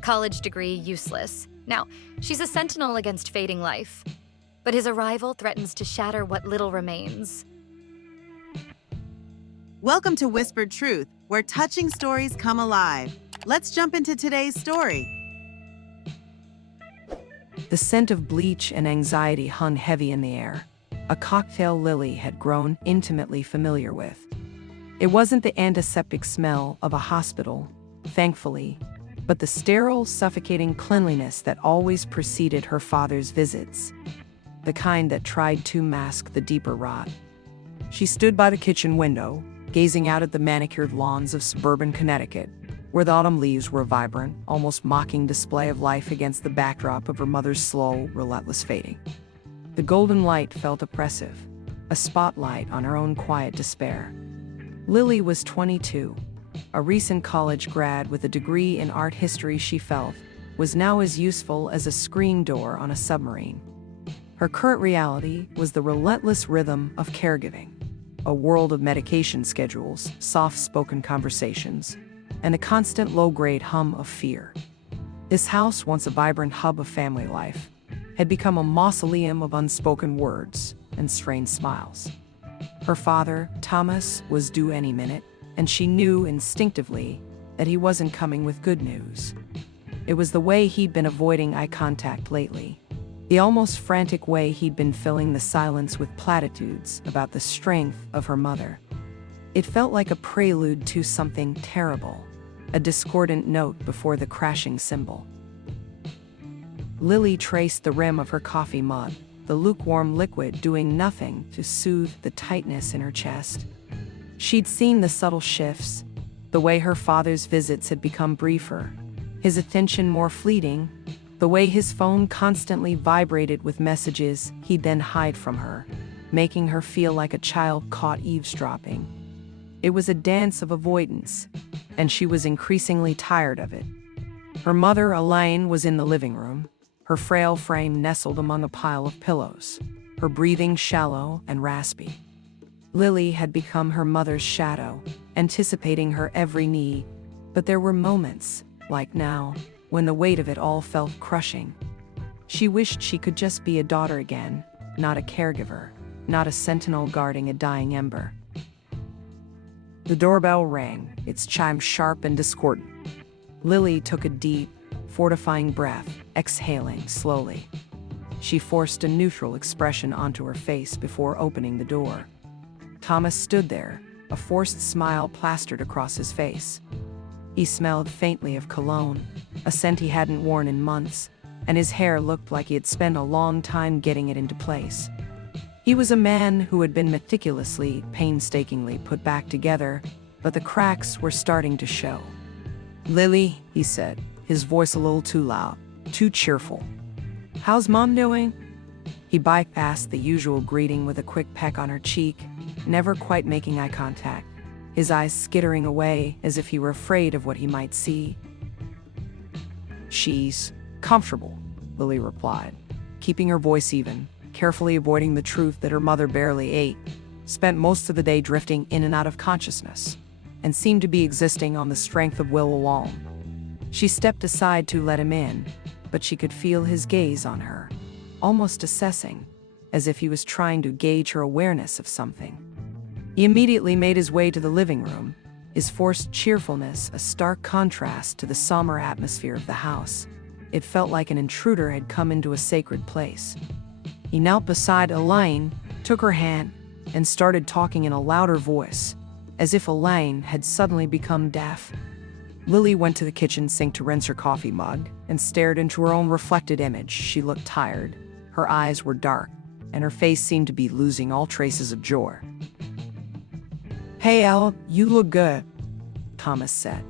college degree useless. Now, she's a sentinel against fading life. But his arrival threatens to shatter what little remains. Welcome to Whispered Truth, where touching stories come alive. Let's jump into today's story. The scent of bleach and anxiety hung heavy in the air, a cocktail Lily had grown intimately familiar with. It wasn't the antiseptic smell of a hospital, thankfully, but the sterile, suffocating cleanliness that always preceded her father's visits, the kind that tried to mask the deeper rot. She stood by the kitchen window, gazing out at the manicured lawns of suburban Connecticut, where the autumn leaves were a vibrant, almost mocking display of life against the backdrop of her mother's slow, relentless fading. The golden light felt oppressive, a spotlight on her own quiet despair. Lily was 22. A recent college grad with a degree in art history, she felt, was now as useful as a screen door on a submarine. Her current reality was the relentless rhythm of caregiving, a world of medication schedules, soft-spoken conversations, and a constant low-grade hum of fear. This house, once a vibrant hub of family life, had become a mausoleum of unspoken words and strained smiles. Her father, Thomas, was due any minute, and she knew instinctively that he wasn't coming with good news. It was the way he'd been avoiding eye contact lately, the almost frantic way he'd been filling the silence with platitudes about the strength of her mother. It felt like a prelude to something terrible, a discordant note before the crashing cymbal. Lily traced the rim of her coffee mug, the lukewarm liquid doing nothing to soothe the tightness in her chest. She'd seen the subtle shifts, the way her father's visits had become briefer, his attention more fleeting, the way his phone constantly vibrated with messages he'd then hide from her, making her feel like a child caught eavesdropping. It was a dance of avoidance, and she was increasingly tired of it. Her mother, Elaine, was in the living room, her frail frame nestled among a pile of pillows, her breathing shallow and raspy. Lily had become her mother's shadow, anticipating her every need, but there were moments, like now, when the weight of it all felt crushing. She wished she could just be a daughter again, not a caregiver, not a sentinel guarding a dying ember. The doorbell rang, its chime sharp and discordant. Lily took a deep, fortifying breath, exhaling slowly. She forced a neutral expression onto her face before opening the door. Thomas stood there, a forced smile plastered across his face. He smelled faintly of cologne, a scent he hadn't worn in months, and his hair looked like he had spent a long time getting it into place. He was a man who had been meticulously, painstakingly put back together, but the cracks were starting to show. "Lily," he said, his voice a little too loud, too cheerful. "How's Mom doing?" He bypassed the usual greeting with a quick peck on her cheek, never quite making eye contact, his eyes skittering away as if he were afraid of what he might see. "She's comfortable," Lily replied, keeping her voice even, carefully avoiding the truth that her mother barely ate, spent most of the day drifting in and out of consciousness, and seemed to be existing on the strength of will alone. She stepped aside to let him in, but she could feel his gaze on her, almost assessing, as if he was trying to gauge her awareness of something. He immediately made his way to the living room, his forced cheerfulness a stark contrast to the somber atmosphere of the house. It felt like an intruder had come into a sacred place. He knelt beside Elaine, took her hand, and started talking in a louder voice, as if Elaine had suddenly become deaf. Lily went to the kitchen sink to rinse her coffee mug and stared into her own reflected image. She looked tired, her eyes were dark, and her face seemed to be losing all traces of joy. "Hey, Elle, you look good," Thomas said.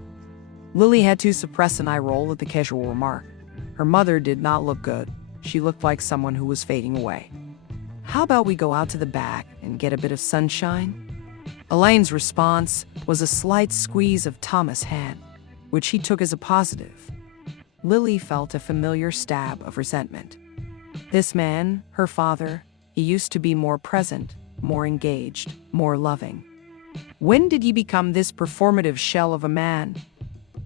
Lily had to suppress an eye roll at the casual remark. Her mother did not look good. She looked like someone who was fading away. "How about we go out to the back and get a bit of sunshine?" Elaine's response was a slight squeeze of Thomas' hand, which he took as a positive. Lily felt a familiar stab of resentment. This man, her father, he used to be more present, more engaged, more loving. When did he become this performative shell of a man?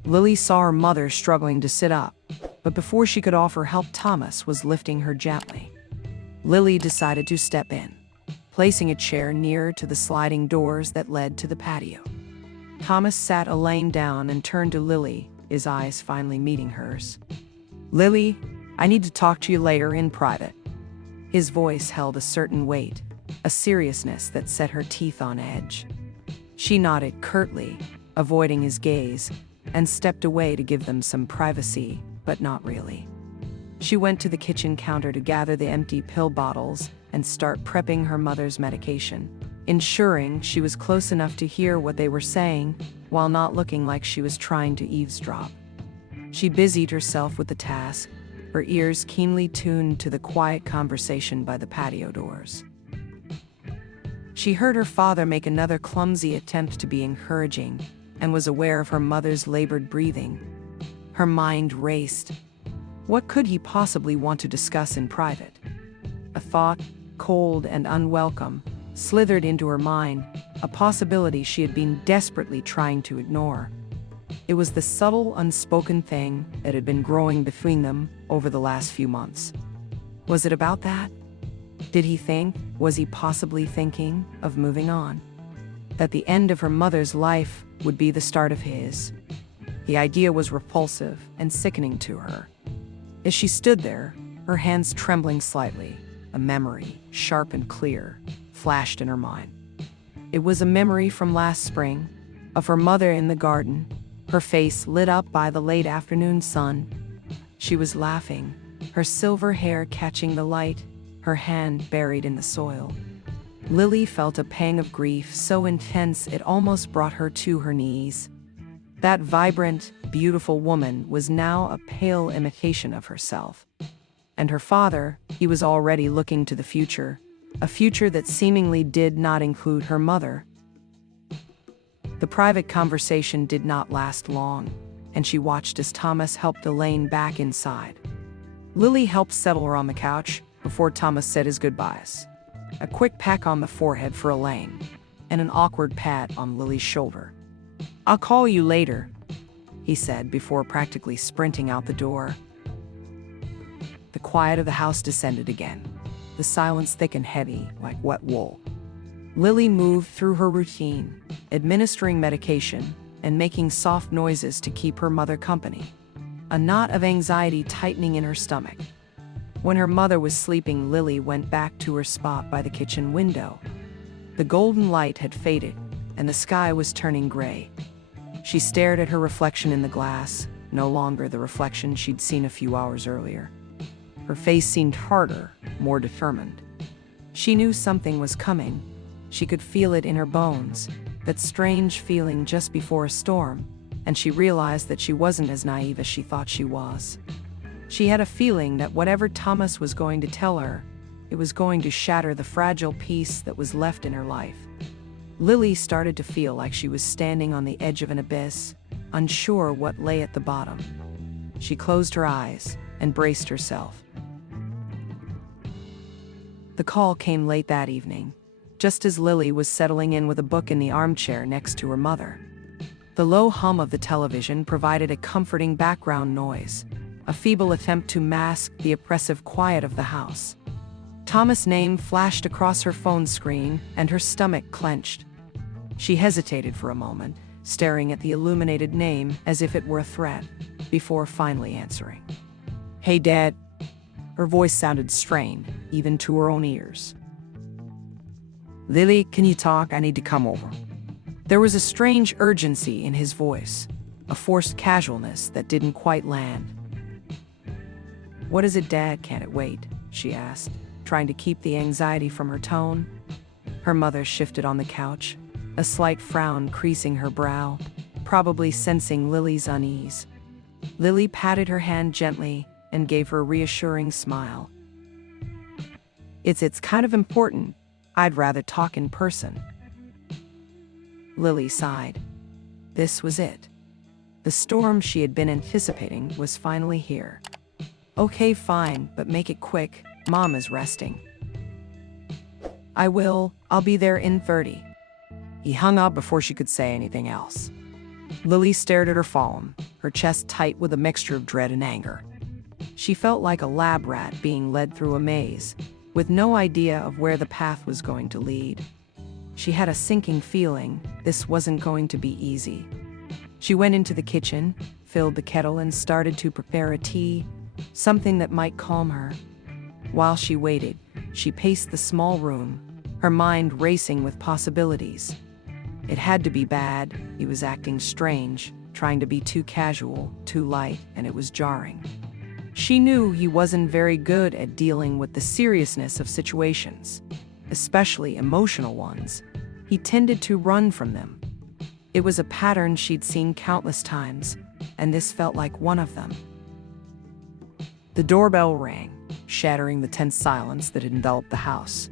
Lily saw her mother struggling to sit up, but before she could offer help, Thomas was lifting her gently. Lily decided to step in, placing a chair nearer to the sliding doors that led to the patio. Thomas sat Elaine down and turned to Lily, his eyes finally meeting hers. "Lily, I need to talk to you later in private." His voice held a certain weight, a seriousness that set her teeth on edge. She nodded curtly, avoiding his gaze, and stepped away to give them some privacy, but not really. She went to the kitchen counter to gather the empty pill bottles and start prepping her mother's medication, ensuring she was close enough to hear what they were saying while not looking like she was trying to eavesdrop. She busied herself with the task, her ears keenly tuned to the quiet conversation by the patio doors. She heard her father make another clumsy attempt to be encouraging and was aware of her mother's labored breathing. Her mind raced. What could he possibly want to discuss in private? A thought, cold and unwelcome, slithered into her mind, a possibility she had been desperately trying to ignore. It was the subtle, unspoken thing that had been growing between them over the last few months. Was it about that? Did he think, was he possibly thinking, of moving on? That the end of her mother's life would be the start of his? The idea was repulsive and sickening to her. As she stood there, her hands trembling slightly, a memory, sharp and clear, flashed in her mind. It was a memory from last spring, of her mother in the garden, her face lit up by the late afternoon sun. She was laughing, her silver hair catching the light, her hand buried in the soil. Lily felt a pang of grief so intense it almost brought her to her knees. That vibrant, beautiful woman was now a pale imitation of herself. And her father, he was already looking to the future, a future that seemingly did not include her mother. The private conversation did not last long, and she watched as Thomas helped Elaine back inside. Lily helped settle her on the couch before Thomas said his goodbyes. A quick peck on the forehead for Elaine, and an awkward pat on Lily's shoulder. "I'll call you later," he said before practically sprinting out the door. The quiet of the house descended again, the silence thick and heavy like wet wool. Lily moved through her routine, administering medication and making soft noises to keep her mother company, a knot of anxiety tightening in her stomach. When her mother was sleeping, Lily went back to her spot by the kitchen window. The golden light had faded, and the sky was turning gray. She stared at her reflection in the glass, no longer the reflection she'd seen a few hours earlier. Her face seemed harder, more determined. She knew something was coming. She could feel it in her bones, that strange feeling just before a storm, and she realized that she wasn't as naive as she thought she was. She had a feeling that whatever Thomas was going to tell her, it was going to shatter the fragile peace that was left in her life. Lily started to feel like she was standing on the edge of an abyss, unsure what lay at the bottom. She closed her eyes and braced herself. The call came late that evening, just as Lily was settling in with a book in the armchair next to her mother. The low hum of the television provided a comforting background noise, a feeble attempt to mask the oppressive quiet of the house. Thomas' name flashed across her phone screen, and her stomach clenched. She hesitated for a moment, staring at the illuminated name as if it were a threat, before finally answering. "Hey, Dad." Her voice sounded strained, even to her own ears. "Lily, can you talk? I need to come over." There was a strange urgency in his voice, a forced casualness that didn't quite land. "What is it, Dad? Can't it wait?" she asked, trying to keep the anxiety from her tone. Her mother shifted on the couch, a slight frown creasing her brow, probably sensing Lily's unease. Lily patted her hand gently and gave her a reassuring smile. It's kind of important. I'd rather talk in person." Lily sighed. This was it. The storm she had been anticipating was finally here. "Okay, fine, but make it quick. Mom is resting." "I will. I'll be there in 30. He hung up before she could say anything else. Lily stared at her phone, her chest tight with a mixture of dread and anger. She felt like a lab rat being led through a maze, with no idea of where the path was going to lead. She had a sinking feeling this wasn't going to be easy. She went into the kitchen, filled the kettle, and started to prepare a tea, something that might calm her. While she waited, she paced the small room, her mind racing with possibilities. It had to be bad. He was acting strange, trying to be too casual, too light, and it was jarring. She knew he wasn't very good at dealing with the seriousness of situations, especially emotional ones. He tended to run from them. It was a pattern she'd seen countless times, and this felt like one of them. The doorbell rang, shattering the tense silence that had enveloped the house.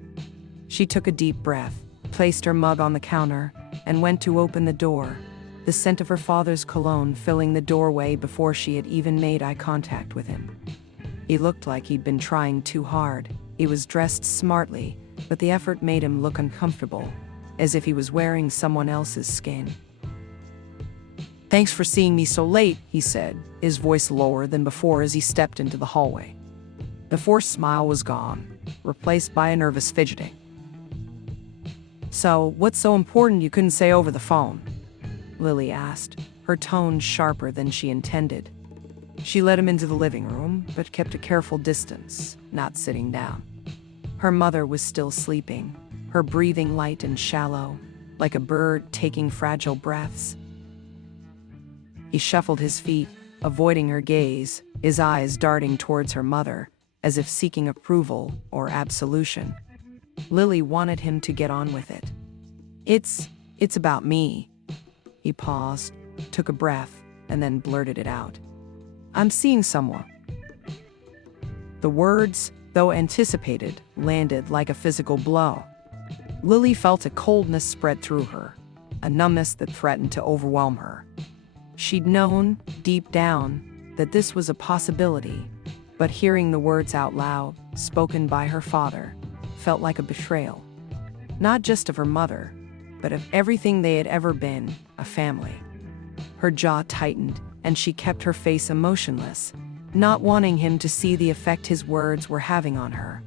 She took a deep breath, placed her mug on the counter, and went to open the door, the scent of her father's cologne filling the doorway before she had even made eye contact with him. He looked like he'd been trying too hard. He was dressed smartly, but the effort made him look uncomfortable, as if he was wearing someone else's skin. "Thanks for seeing me so late," he said, his voice lower than before as he stepped into the hallway. The forced smile was gone, replaced by a nervous fidgeting. "So, what's so important you couldn't say over the phone?" Lily asked, her tone sharper than she intended. She led him into the living room, but kept a careful distance, not sitting down. Her mother was still sleeping, her breathing light and shallow, like a bird taking fragile breaths. He shuffled his feet, avoiding her gaze, his eyes darting towards her mother, as if seeking approval or absolution. Lily wanted him to get on with it. It's about me." He paused, took a breath, and then blurted it out. "I'm seeing someone." The words, though anticipated, landed like a physical blow. Lily felt a coldness spread through her, a numbness that threatened to overwhelm her. She'd known, deep down, that this was a possibility, but hearing the words out loud, spoken by her father, felt like a betrayal. Not just of her mother, but of everything they had ever been, a family. Her jaw tightened, and she kept her face emotionless, not wanting him to see the effect his words were having on her.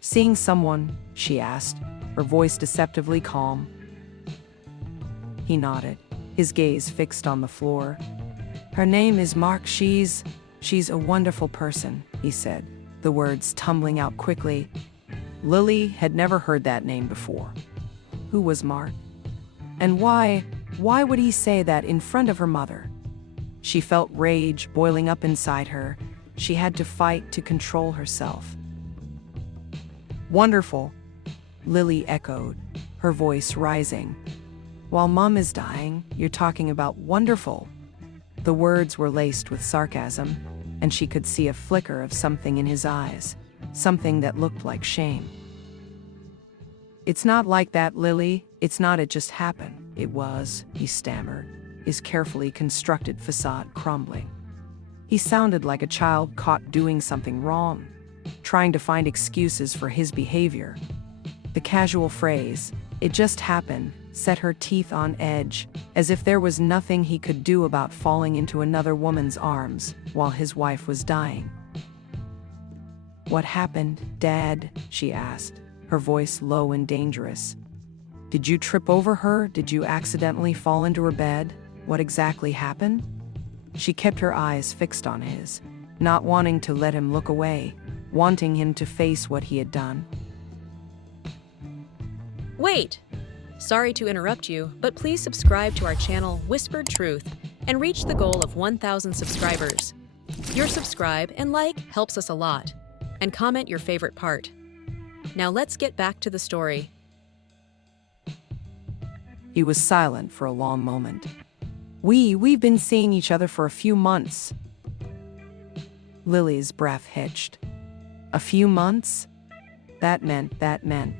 "Seeing someone?" she asked, her voice deceptively calm. He nodded, his gaze fixed on the floor. "Her name is Mark. She's a wonderful person," he said, the words tumbling out quickly. Lily had never heard that name before. Who was Mark? And why would he say that in front of her mother? She felt rage boiling up inside her. She had to fight to control herself. "Wonderful," Lily echoed, her voice rising. "While Mom is dying, you're talking about wonderful." The words were laced with sarcasm, and she could see a flicker of something in his eyes, something that looked like shame. "It's not like that, Lily. It's not. It just happened." "It was," he stammered, his carefully constructed facade crumbling. He sounded like a child caught doing something wrong, trying to find excuses for his behavior. The casual phrase, "it just happened," set her teeth on edge, as if there was nothing he could do about falling into another woman's arms while his wife was dying. "What happened, Dad?" she asked, her voice low and dangerous. "Did you trip over her? Did you accidentally fall into her bed? What exactly happened?" She kept her eyes fixed on his, not wanting to let him look away, wanting him to face what he had done. Wait! Sorry to interrupt you, but please subscribe to our channel Whispered Truth and reach the goal of 1,000 subscribers. Your subscribe and like helps us a lot. And comment your favorite part. Now let's get back to the story. He was silent for a long moment. We've been seeing each other for a few months." Lily's breath hitched. A few months? That meant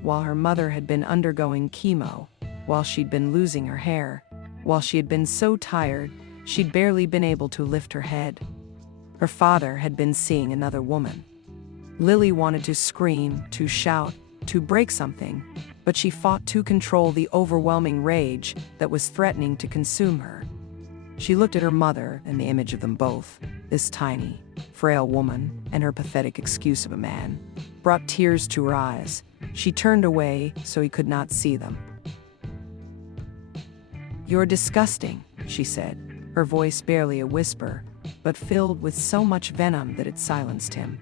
while her mother had been undergoing chemo, while she'd been losing her hair, while she had been so tired, she'd barely been able to lift her head. Her father had been seeing another woman. Lily wanted to scream, to shout, to break something, but she fought to control the overwhelming rage that was threatening to consume her. She looked at her mother and the image of them both, this tiny, frail woman and her pathetic excuse of a man, brought tears to her eyes. She turned away so he could not see them. "You're disgusting," she said, her voice barely a whisper, but filled with so much venom that it silenced him.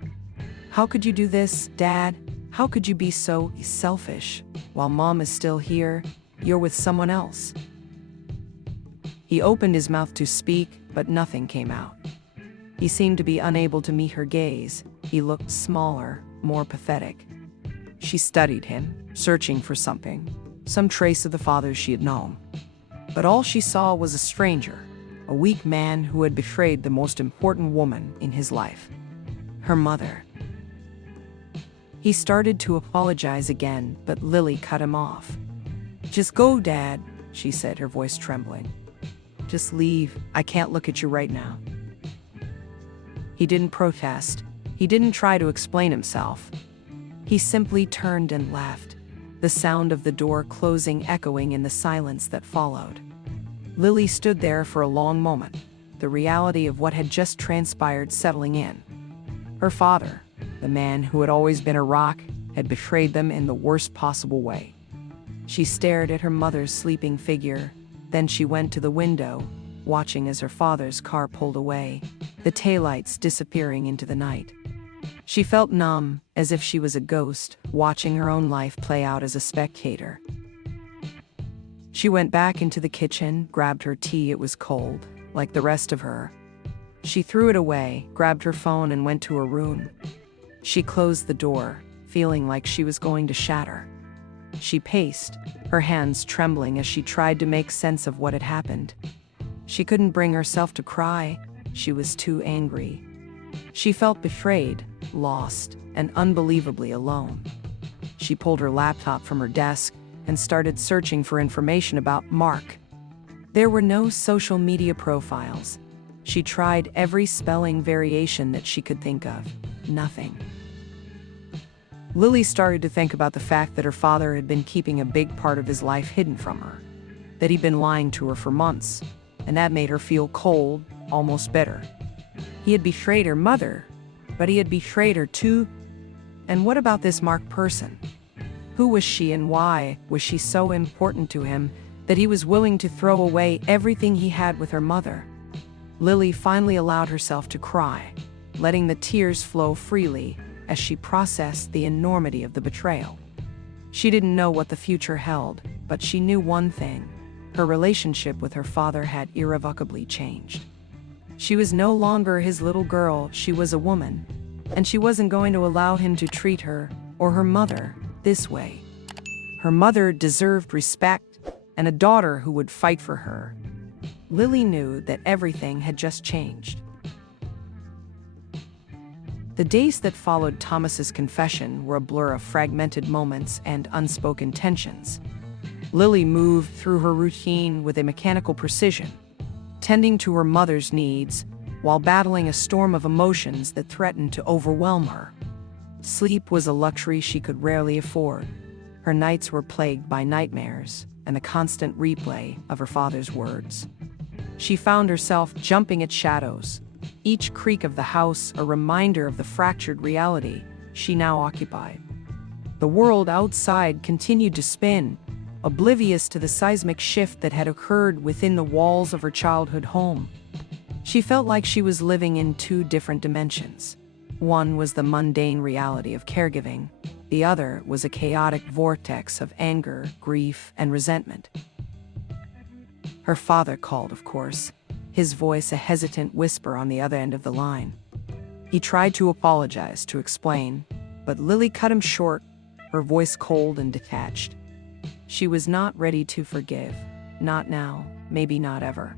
"How could you do this, Dad? How could you be so selfish? While Mom is still here, you're with someone else." He opened his mouth to speak, but nothing came out. He seemed to be unable to meet her gaze. He looked smaller, more pathetic. She studied him, searching for something, some trace of the father she had known. But all she saw was a stranger, a weak man who had betrayed the most important woman in his life, her mother. He started to apologize again, but Lily cut him off. "Just go, Dad," she said, her voice trembling. "Just leave. I can't look at you right now." He didn't protest. He didn't try to explain himself. He simply turned and left, the sound of the door closing echoing in the silence that followed. Lily stood there for a long moment, the reality of what had just transpired settling in. Her father, the man who had always been a rock, had betrayed them in the worst possible way. She stared at her mother's sleeping figure, then she went to the window, watching as her father's car pulled away, the taillights disappearing into the night. She felt numb, as if she was a ghost, watching her own life play out as a spectator. She went back into the kitchen, grabbed her tea. It was cold, like the rest of her. She threw it away, grabbed her phone, and went to her room. She closed the door, feeling like she was going to shatter. She paced, her hands trembling as she tried to make sense of what had happened. She couldn't bring herself to cry. She was too angry. She felt betrayed, lost, and unbelievably alone. She pulled her laptop from her desk and started searching for information about Mark. There were no social media profiles. She tried every spelling variation that she could think of. Nothing. Lily started to think about the fact that her father had been keeping a big part of his life hidden from her, that he'd been lying to her for months, and that made her feel cold, almost bitter. He had betrayed her mother, but he had betrayed her too. And what about this Mark person? Who was she, and why was she so important to him that he was willing to throw away everything he had with her mother? Lily finally allowed herself to cry, letting the tears flow freely as she processed the enormity of the betrayal. She didn't know what the future held, but she knew one thing: her relationship with her father had irrevocably changed. She was no longer his little girl, she was a woman, and she wasn't going to allow him to treat her, or her mother, this way. Her mother deserved respect, and a daughter who would fight for her. Lily knew that everything had just changed. The days that followed Thomas's confession were a blur of fragmented moments and unspoken tensions. Lily moved through her routine with a mechanical precision, tending to her mother's needs while battling a storm of emotions that threatened to overwhelm her. Sleep was a luxury she could rarely afford. Her nights were plagued by nightmares and the constant replay of her father's words. She found herself jumping at shadows, each creak of the house a reminder of the fractured reality she now occupied. The world outside continued to spin, oblivious to the seismic shift that had occurred within the walls of her childhood home. She felt like she was living in two different dimensions. One was the mundane reality of caregiving. The other was a chaotic vortex of anger, grief, and resentment. Her father called, of course, his voice a hesitant whisper on the other end of the line. He tried to apologize, to explain, but Lily cut him short, her voice cold and detached. She was not ready to forgive. Not now, maybe not ever.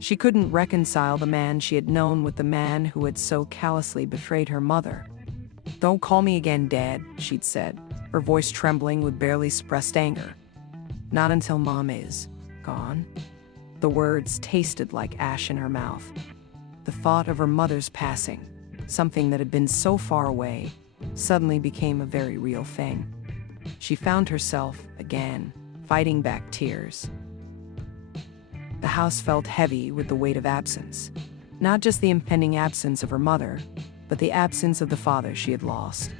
She couldn't reconcile the man she had known with the man who had so callously betrayed her mother. "Don't call me again, Dad," she'd said, her voice trembling with barely suppressed anger. "Not until Mom is gone." The words tasted like ash in her mouth. The thought of her mother's passing, something that had been so far away, suddenly became a very real thing. She found herself, again, fighting back tears. The house felt heavy with the weight of absence. Not just the impending absence of her mother, but the absence of the father she had lost.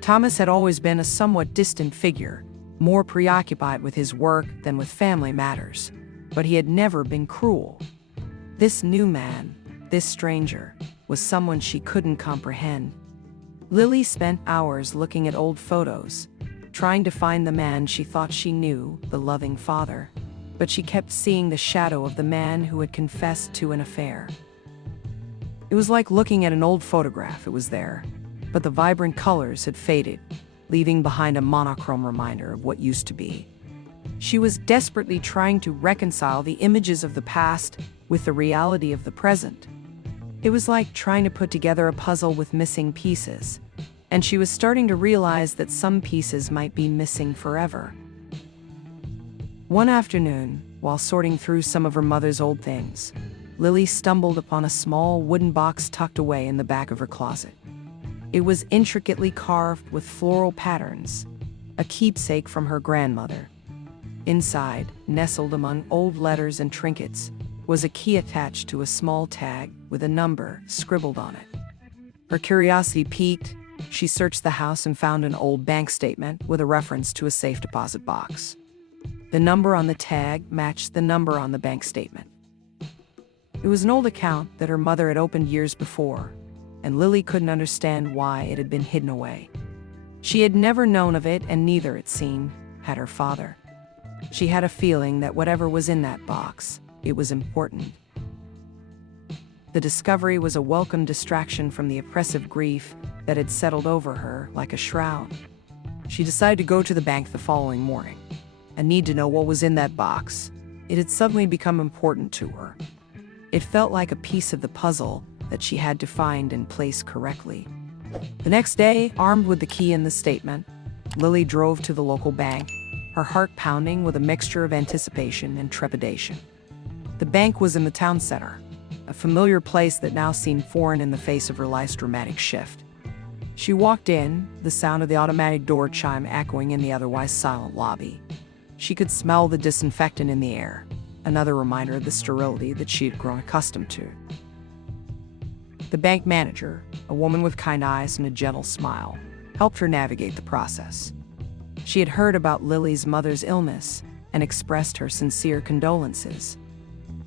Thomas had always been a somewhat distant figure, more preoccupied with his work than with family matters, but he had never been cruel. This new man, this stranger, was someone she couldn't comprehend. Lily spent hours looking at old photos, trying to find the man she thought she knew, the loving father, but she kept seeing the shadow of the man who had confessed to an affair. It was like looking at an old photograph. It was there, but the vibrant colors had faded, leaving behind a monochrome reminder of what used to be. She was desperately trying to reconcile the images of the past with the reality of the present. It was like trying to put together a puzzle with missing pieces, and she was starting to realize that some pieces might be missing forever. One afternoon, while sorting through some of her mother's old things, Lily stumbled upon a small wooden box tucked away in the back of her closet. It was intricately carved with floral patterns, a keepsake from her grandmother. Inside, nestled among old letters and trinkets, was a key attached to a small tag with a number scribbled on it. Her curiosity piqued. She searched the house and found an old bank statement with a reference to a safe deposit box. The number on the tag matched the number on the bank statement. It was an old account that her mother had opened years before, and Lily couldn't understand why it had been hidden away. She had never known of it, and neither, it seemed, had her father. She had a feeling that whatever was in that box, it was important. The discovery was a welcome distraction from the oppressive grief that had settled over her like a shroud. She decided to go to the bank the following morning. A need to know what was in that box. It had suddenly become important to her. It felt like a piece of the puzzle that she had to find and place correctly. The next day, armed with the key and the statement, Lily drove to the local bank, her heart pounding with a mixture of anticipation and trepidation. The bank was in the town center, a familiar place that now seemed foreign in the face of her life's dramatic shift. She walked in, the sound of the automatic door chime echoing in the otherwise silent lobby. She could smell the disinfectant in the air, another reminder of the sterility that she had grown accustomed to. The bank manager, a woman with kind eyes and a gentle smile, helped her navigate the process. She had heard about Lily's mother's illness and expressed her sincere condolences.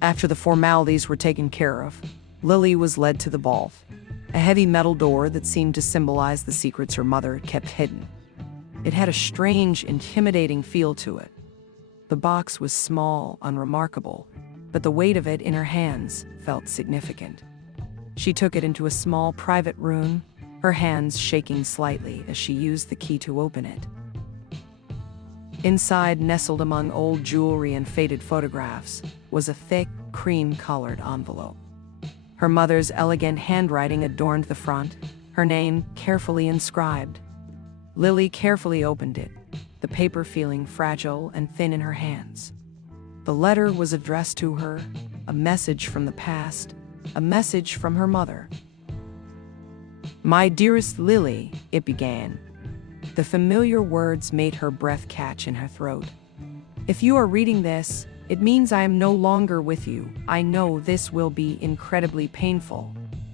After the formalities were taken care of, Lily was led to the vault, a heavy metal door that seemed to symbolize the secrets her mother had kept hidden. It had a strange, intimidating feel to it. The box was small, unremarkable, but the weight of it in her hands felt significant. She took it into a small private room, her hands shaking slightly as she used the key to open it. Inside, nestled among old jewelry and faded photographs, was a thick, cream-colored envelope. Her mother's elegant handwriting adorned the front, her name carefully inscribed. Lily carefully opened it, the paper feeling fragile and thin in her hands. The letter was addressed to her, a message from the past, a message from her mother. "My dearest Lily," it began. The familiar words made her breath catch in her throat. "If you are reading this, it means I am no longer with you. I know this will be incredibly painful,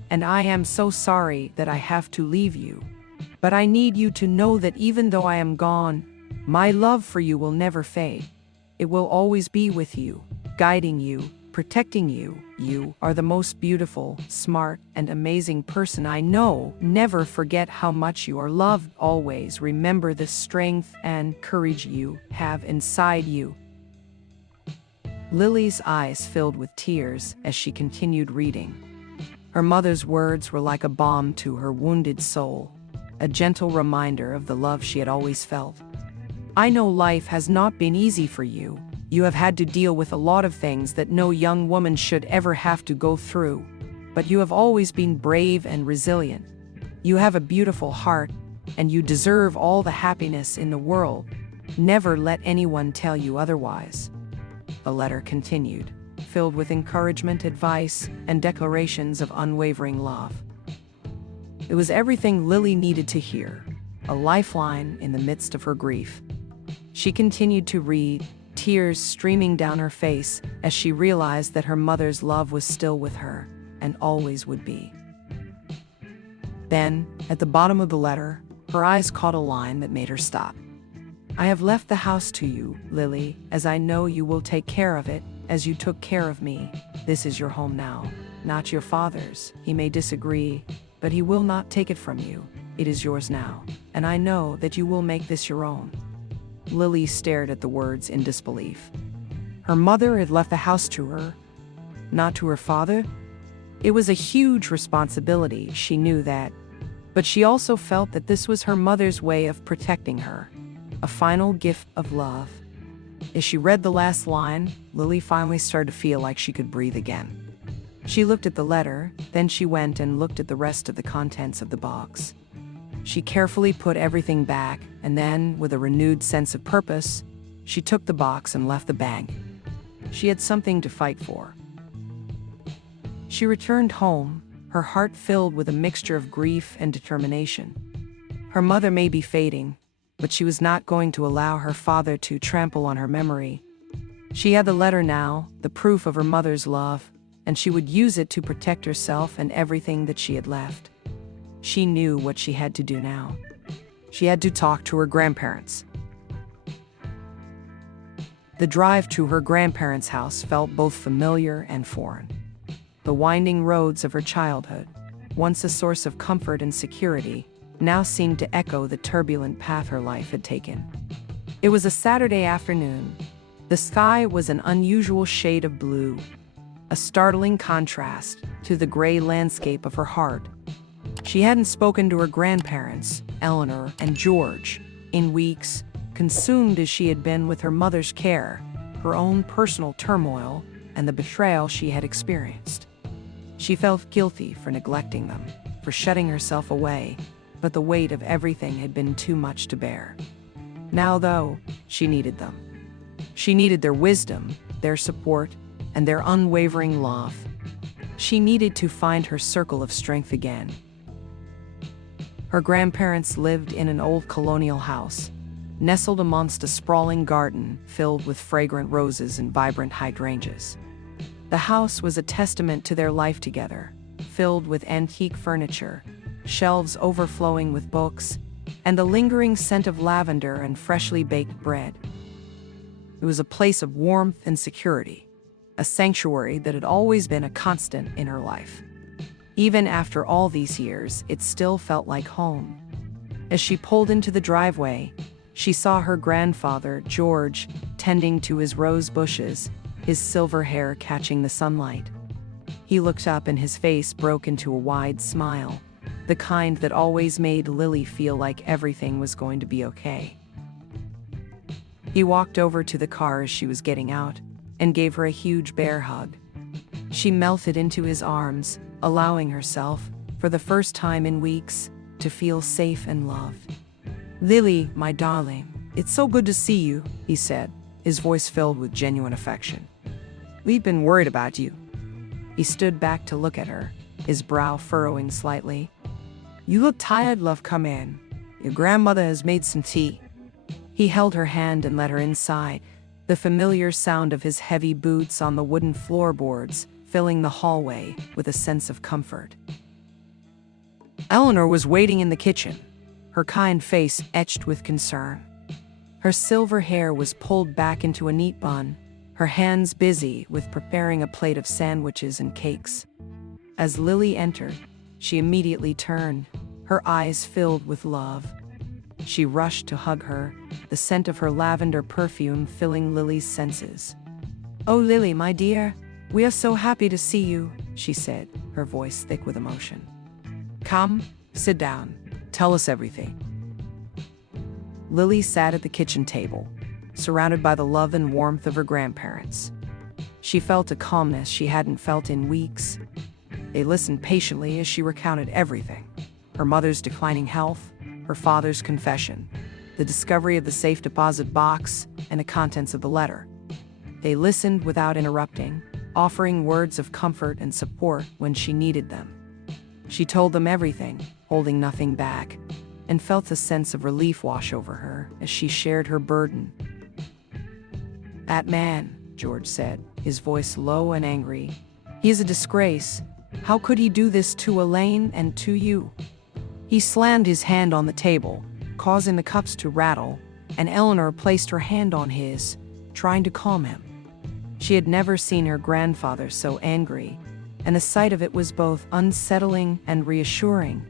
and I am so sorry that I have to leave you. But I need you to know that even though I am gone, my love for you will never fade. It will always be with you, guiding you, protecting you. You are the most beautiful, smart, and amazing person I know. Never forget how much you are loved. Always remember the strength and courage you have inside you." Lily's eyes filled with tears as she continued reading. Her mother's words were like a balm to her wounded soul, a gentle reminder of the love she had always felt. "I know life has not been easy for you. You have had to deal with a lot of things that no young woman should ever have to go through, but you have always been brave and resilient. You have a beautiful heart, and you deserve all the happiness in the world. Never let anyone tell you otherwise." The letter continued, filled with encouragement, advice, and declarations of unwavering love. It was everything Lily needed to hear, a lifeline in the midst of her grief. She continued to read, tears streaming down her face as she realized that her mother's love was still with her and always would be. Then, at the bottom of the letter, her eyes caught a line that made her stop. "I have left the house to you, Lily, as I know you will take care of it, as you took care of me. This is your home now, not your father's. He may disagree, but he will not take it from you. It is yours now, and I know that you will make this your own." Lily stared at the words in disbelief. Her mother had left the house to her, not to her father? It was a huge responsibility, she knew that, but she also felt that this was her mother's way of protecting her, a final gift of love. As she read the last line, Lily finally started to feel like she could breathe again. She looked at the letter, then she went and looked at the rest of the contents of the box. She carefully put everything back, and then, with a renewed sense of purpose, she took the box and left the bank. She had something to fight for. She returned home, her heart filled with a mixture of grief and determination. Her mother may be fading, but she was not going to allow her father to trample on her memory. She had the letter now, the proof of her mother's love, and she would use it to protect herself and everything that she had left. She knew what she had to do now. She had to talk to her grandparents. The drive to her grandparents' house felt both familiar and foreign. The winding roads of her childhood, once a source of comfort and security, now seemed to echo the turbulent path her life had taken. It was a Saturday afternoon. The sky was an unusual shade of blue, a startling contrast to the gray landscape of her heart. She hadn't spoken to her grandparents, Eleanor and George, in weeks, consumed as she had been with her mother's care, her own personal turmoil, and the betrayal she had experienced. She felt guilty for neglecting them, for shutting herself away, but the weight of everything had been too much to bear. Now, though, she needed them. She needed their wisdom, their support, and their unwavering love. She needed to find her circle of strength again. Her grandparents lived in an old colonial house, nestled amongst a sprawling garden filled with fragrant roses and vibrant hydrangeas. The house was a testament to their life together, filled with antique furniture, shelves overflowing with books, and the lingering scent of lavender and freshly baked bread. It was a place of warmth and security, a sanctuary that had always been a constant in her life. Even after all these years, it still felt like home. As she pulled into the driveway, she saw her grandfather, George, tending to his rose bushes, his silver hair catching the sunlight. He looked up and his face broke into a wide smile, the kind that always made Lily feel like everything was going to be okay. He walked over to the car as she was getting out and gave her a huge bear hug. She melted into his arms, allowing herself, for the first time in weeks, to feel safe and loved. "Lily, my darling, it's so good to see you," he said, his voice filled with genuine affection. "We've been worried about you." He stood back to look at her, his brow furrowing slightly. "You look tired, love. Come in. Your grandmother has made some tea." He held her hand and led her inside, the familiar sound of his heavy boots on the wooden floorboards filling the hallway with a sense of comfort. Eleanor was waiting in the kitchen, her kind face etched with concern. Her silver hair was pulled back into a neat bun, her hands busy with preparing a plate of sandwiches and cakes. As Lily entered, she immediately turned, her eyes filled with love. She rushed to hug her, the scent of her lavender perfume filling Lily's senses. "Oh, Lily, my dear, we are so happy to see you," she said, her voice thick with emotion. "Come, sit down. Tell us everything." Lily sat at the kitchen table, surrounded by the love and warmth of her grandparents. She felt a calmness she hadn't felt in weeks. They listened patiently as she recounted everything: her mother's declining health, her father's confession, the discovery of the safe deposit box, and the contents of the letter. They listened without interrupting, offering words of comfort and support when she needed them. She told them everything, holding nothing back, and felt a sense of relief wash over her as she shared her burden. That man, George said, his voice low and angry. He is a disgrace. How could he do this to Elaine and to you? He slammed his hand on the table, causing the cups to rattle, and Eleanor placed her hand on his, trying to calm him. She had never seen her grandfather so angry, and the sight of it was both unsettling and reassuring.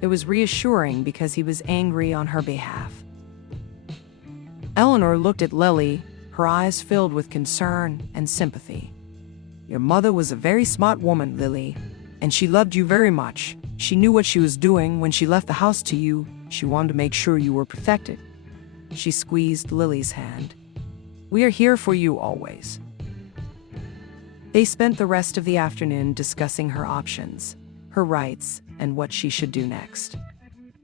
It was reassuring because he was angry on her behalf. Eleanor looked at Lily, her eyes filled with concern and sympathy. Your mother was a very smart woman, Lily, and she loved you very much. She knew what she was doing when she left the house to you. She wanted to make sure you were protected. She squeezed Lily's hand. We are here for you always. They spent the rest of the afternoon discussing her options, her rights, and what she should do next.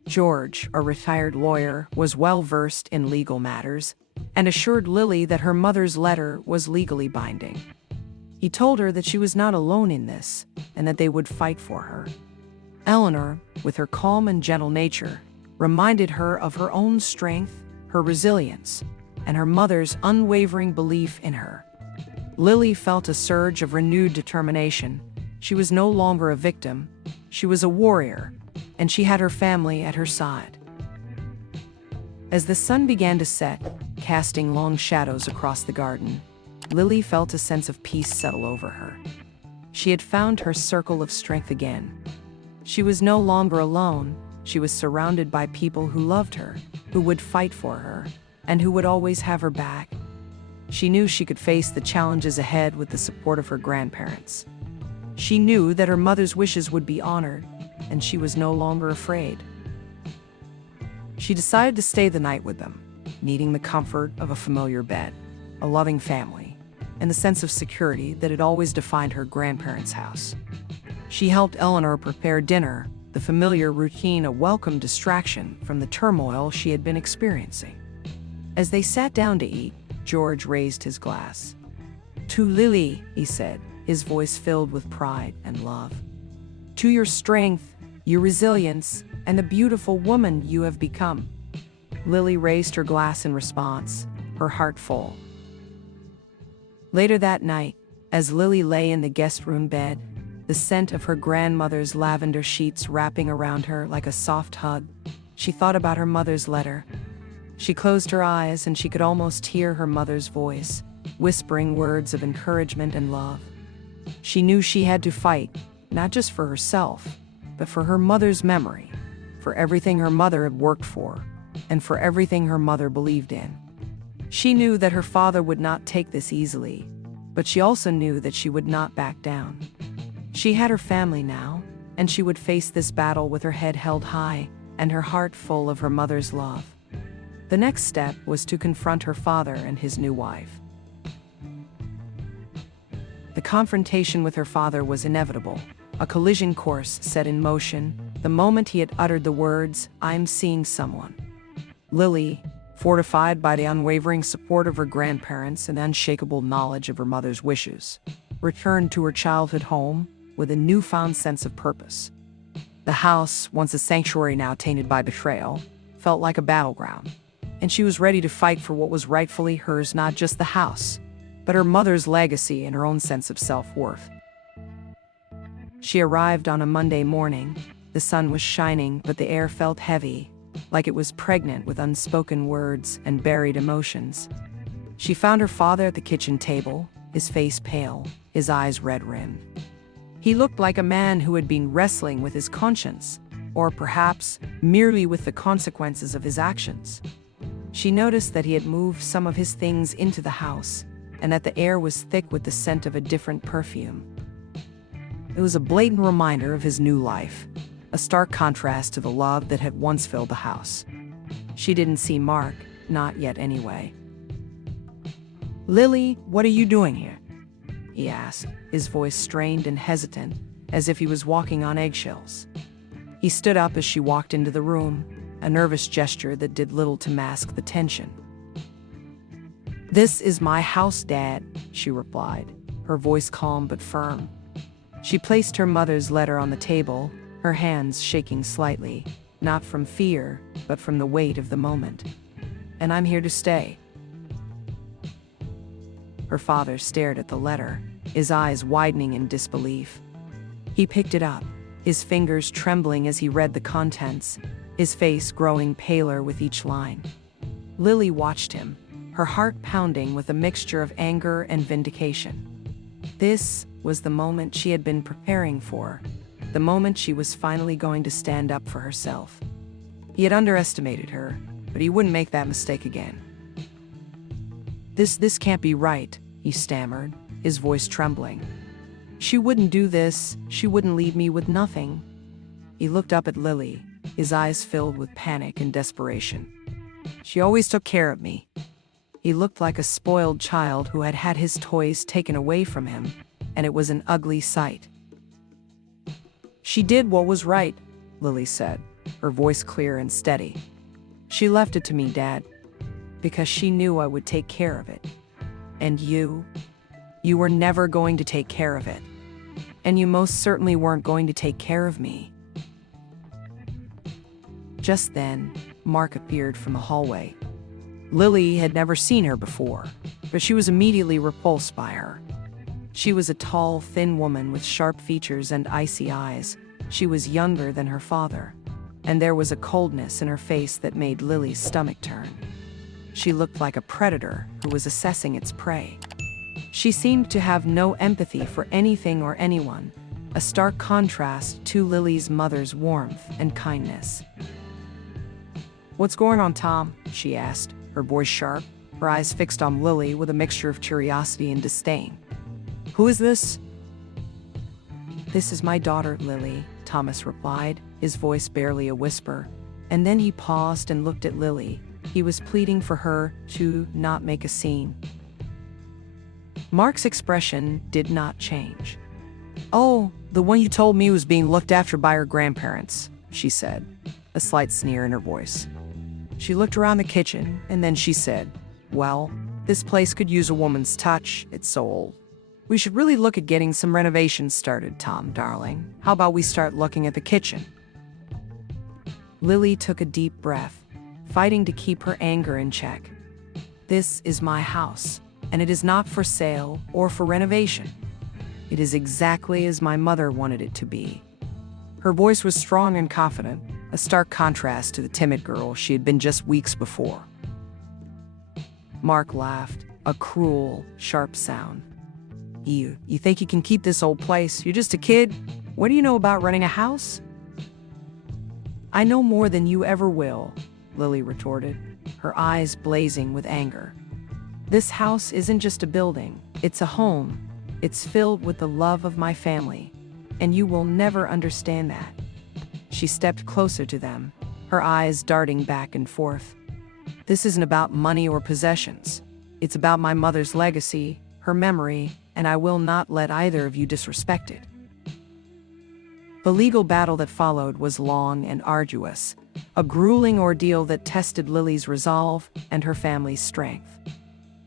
George, a retired lawyer, was well versed in legal matters and assured Lily that her mother's letter was legally binding. He told her that she was not alone in this and that they would fight for her. Eleanor, with her calm and gentle nature, reminded her of her own strength, her resilience, and her mother's unwavering belief in her. Lily felt a surge of renewed determination. She was no longer a victim. She was a warrior, and she had her family at her side. As the sun began to set, casting long shadows across the garden, Lily felt a sense of peace settle over her. She had found her circle of strength again. She was no longer alone. She was surrounded by people who loved her, who would fight for her, and who would always have her back. She knew she could face the challenges ahead with the support of her grandparents. She knew that her mother's wishes would be honored, and she was no longer afraid. She decided to stay the night with them, needing the comfort of a familiar bed, a loving family, and the sense of security that had always defined her grandparents' house. She helped Eleanor prepare dinner, the familiar routine a welcome distraction from the turmoil she had been experiencing. As they sat down to eat, George raised his glass. To Lily, he said, his voice filled with pride and love. To your strength, your resilience, and the beautiful woman you have become. Lily raised her glass in response, her heart full. Later that night, as Lily lay in the guest room bed, the scent of her grandmother's lavender sheets wrapping around her like a soft hug, she thought about her mother's letter. She closed her eyes and she could almost hear her mother's voice, whispering words of encouragement and love. She knew she had to fight, not just for herself, but for her mother's memory, for everything her mother had worked for, and for everything her mother believed in. She knew that her father would not take this easily, but she also knew that she would not back down. She had her family now, and she would face this battle with her head held high and her heart full of her mother's love. The next step was to confront her father and his new wife. The confrontation with her father was inevitable, a collision course set in motion the moment he had uttered the words, "I'm seeing someone." Lily, fortified by the unwavering support of her grandparents and unshakable knowledge of her mother's wishes, returned to her childhood home with a newfound sense of purpose. The house, once a sanctuary now tainted by betrayal, felt like a battleground, and she was ready to fight for what was rightfully hers, not just the house, but her mother's legacy and her own sense of self-worth. She arrived on a Monday morning. The sun was shining, but the air felt heavy, like it was pregnant with unspoken words and buried emotions. She found her father at the kitchen table, his face pale, his eyes red-rimmed. He looked like a man who had been wrestling with his conscience, or perhaps merely with the consequences of his actions. She noticed that he had moved some of his things into the house, and that the air was thick with the scent of a different perfume. It was a blatant reminder of his new life, a stark contrast to the love that had once filled the house. She didn't see Mark, not yet anyway. "Lily, what are you doing here?" he asked, his voice strained and hesitant, as if he was walking on eggshells. He stood up as she walked into the room, a nervous gesture that did little to mask the tension. "This is my house, Dad," she replied, her voice calm but firm. She placed her mother's letter on the table, her hands shaking slightly, not from fear, but from the weight of the moment. "And I'm here to stay." Her father stared at the letter, his eyes widening in disbelief. He picked it up, his fingers trembling as he read the contents, his face growing paler with each line. Lily watched him, her heart pounding with a mixture of anger and vindication. This was the moment she had been preparing for, the moment she was finally going to stand up for herself. He had underestimated her, but he wouldn't make that mistake again. This can't be right, he stammered, his voice trembling. She wouldn't do this, she wouldn't leave me with nothing. He looked up at Lily, his eyes filled with panic and desperation. She always took care of me. He looked like a spoiled child who had had his toys taken away from him, and it was an ugly sight. She did what was right, Lily said, her voice clear and steady. She left it to me, Dad, because she knew I would take care of it. And you were never going to take care of it. And you most certainly weren't going to take care of me. Just then, Mark appeared from the hallway. Lily had never seen her before, but she was immediately repulsed by her. She was a tall, thin woman with sharp features and icy eyes. She was younger than her father, and there was a coldness in her face that made Lily's stomach turn. She looked like a predator who was assessing its prey. She seemed to have no empathy for anything or anyone, a stark contrast to Lily's mother's warmth and kindness. "What's going on, Tom?" she asked, her voice sharp, her eyes fixed on Lily with a mixture of curiosity and disdain. "Who is this?" "This is my daughter, Lily," Thomas replied, his voice barely a whisper, and then he paused and looked at Lily. He was pleading for her to not make a scene. Mark's expression did not change. "Oh, the one you told me was being looked after by her grandparents," she said, a slight sneer in her voice. She looked around the kitchen, and then she said, "Well, this place could use a woman's touch. It's so old. We should really look at getting some renovations started, Tom, darling. How about we start looking at the kitchen?" Lily took a deep breath, fighting to keep her anger in check. "This is my house, and it is not for sale or for renovation. It is exactly as my mother wanted it to be." Her voice was strong and confident, a stark contrast to the timid girl she had been just weeks before. Mark laughed, a cruel, sharp sound. You think you can keep this old place? You're just a kid. What do you know about running a house?" "I know more than you ever will," Lily retorted, her eyes blazing with anger. "This house isn't just a building, it's a home. It's filled with the love of my family, and you will never understand that." She stepped closer to them, her eyes darting back and forth. "This isn't about money or possessions. It's about my mother's legacy, her memory, and I will not let either of you disrespect it." The legal battle that followed was long and arduous, a grueling ordeal that tested Lily's resolve and her family's strength.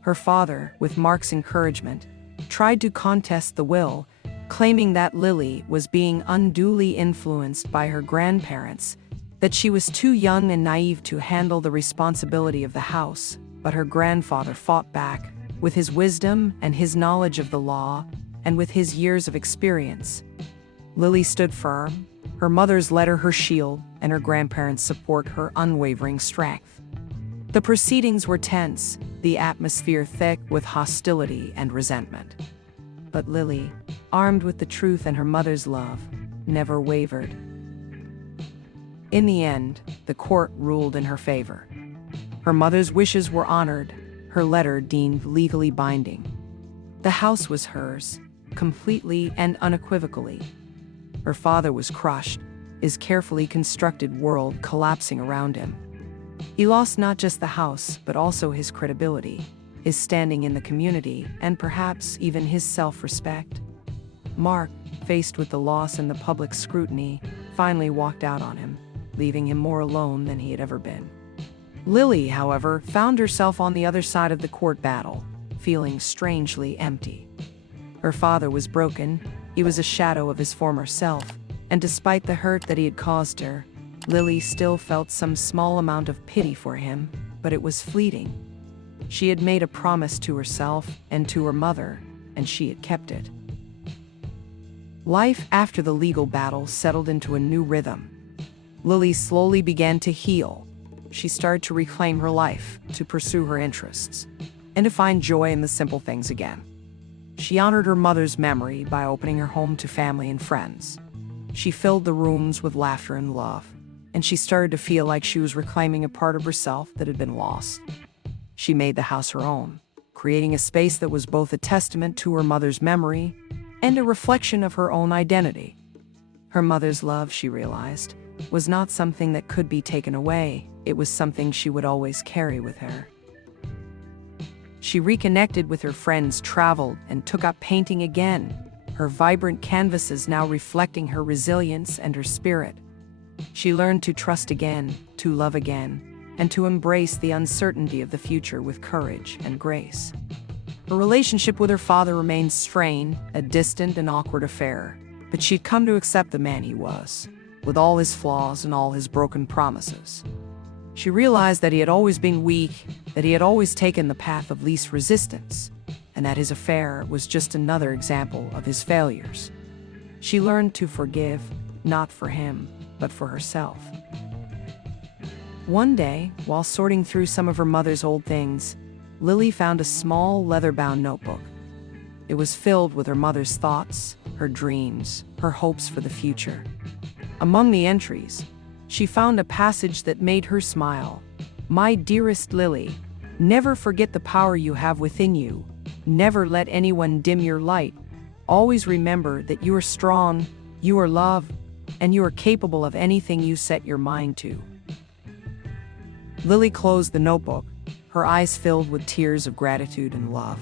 Her father, with Mark's encouragement, tried to contest the will, claiming that Lily was being unduly influenced by her grandparents, that she was too young and naive to handle the responsibility of the house. But her grandfather fought back, with his wisdom and his knowledge of the law, and with his years of experience. Lily stood firm, her mother's letter her shield, and her grandparents' support her unwavering strength. The proceedings were tense, the atmosphere thick with hostility and resentment. But Lily, armed with the truth and her mother's love, never wavered. In the end, the court ruled in her favor. Her mother's wishes were honored, her letter deemed legally binding. The house was hers, completely and unequivocally. Her father was crushed, his carefully constructed world collapsing around him. He lost not just the house, but also his credibility, his standing in the community, and perhaps even his self-respect. Mark, faced with the loss and the public scrutiny, finally walked out on him, leaving him more alone than he had ever been. Lily, however, found herself on the other side of the court battle, feeling strangely empty. Her father was broken, he was a shadow of his former self, and despite the hurt that he had caused her, Lily still felt some small amount of pity for him, but it was fleeting. She had made a promise to herself and to her mother, and she had kept it. Life after the legal battle settled into a new rhythm. Lily slowly began to heal. She started to reclaim her life, to pursue her interests, and to find joy in the simple things again. She honored her mother's memory by opening her home to family and friends. She filled the rooms with laughter and love, and she started to feel like she was reclaiming a part of herself that had been lost. She made the house her own, creating a space that was both a testament to her mother's memory and a reflection of her own identity. Her mother's love, she realized, was not something that could be taken away. It was something she would always carry with her. She reconnected with her friends, traveled, and took up painting again, her vibrant canvases now reflecting her resilience and her spirit. She learned to trust again, to love again, and to embrace the uncertainty of the future with courage and grace. Her relationship with her father remained strained, a distant and awkward affair, but she'd come to accept the man he was, with all his flaws and all his broken promises. She realized that he had always been weak, that he had always taken the path of least resistance, and that his affair was just another example of his failures. She learned to forgive, not for him, but for herself. One day, while sorting through some of her mother's old things, Lily found a small leather-bound notebook. It was filled with her mother's thoughts, her dreams, her hopes for the future. Among the entries, she found a passage that made her smile. "My dearest Lily, never forget the power you have within you. Never let anyone dim your light. Always remember that you are strong, you are loved, and you are capable of anything you set your mind to." Lily closed the notebook, her eyes filled with tears of gratitude and love.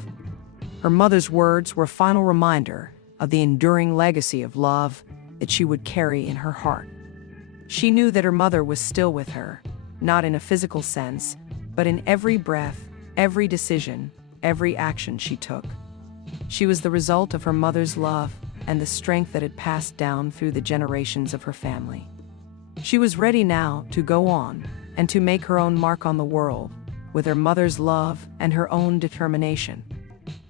Her mother's words were a final reminder of the enduring legacy of love that she would carry in her heart. She knew that her mother was still with her, not in a physical sense, but in every breath, every decision, every action she took. She was the result of her mother's love and the strength that had passed down through the generations of her family. She was ready now to go on and to make her own mark on the world, with her mother's love and her own determination.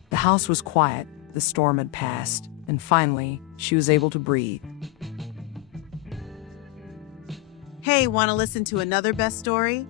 The house was quiet, the storm had passed, and finally, she was able to breathe. Hey, want to listen to another best story?